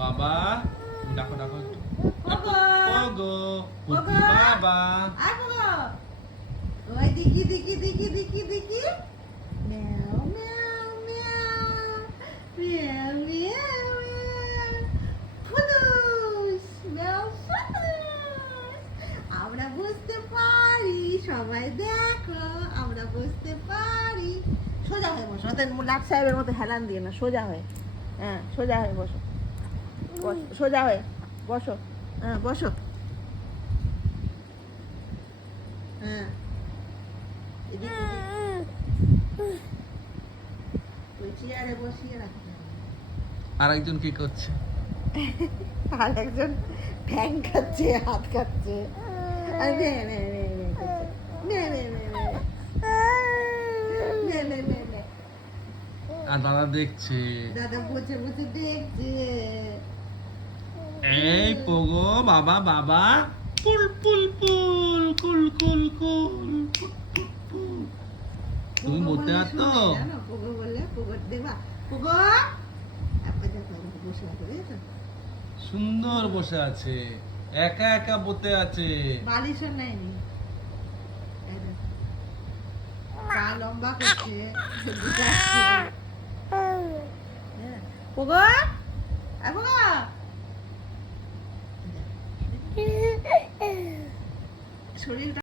বাবা ডাকো ডাকো একটু। ওগো ওগো ওগো বাবা। আয় ওগো ওই দেখি দেখি দেখি দেখি দেখি মিয়াও মিয়াও মিয়াও মিয়াও মিয়াও মিয়াও ফুদুস মিয়াও ফুদুস আমরা বুঝতে পারি সবাই দেখো আমরা বুঝতে পারি সোজা হয়ে বসো ওদের লাট সাহেবের মতো হেলান দিয়ে না সোজা হয়ে হ্যাঁ সোজা হয়ে বসো সোজা হয়ে বসো হ্যাঁ বসো হ্যাঁ ওই চেয়ারে বসিয়ে রাখতে হবে। আর একজন কি করছে? আর একজন ঠ্যাং খাচ্ছে হাত খাচ্ছে আর নে নে নে নে করছে। নে নে নে নে নে নে নে নে আর দাদা দেখছে। দাদা বসে বসে দেখছে এই পোগো বাবা বাবা পুল পুল পুল কুল কুল কুল তুমি বলতে পারতো? জানো পোগো বললে পোগো দেবা পোগো আপনি দেখো বসে আছে বুঝেছো সুন্দর বসে আছে, একা একা বসে আছে। বালিশও নেয়নি পা লম্বা করছে পোগো পোগো শরীরটা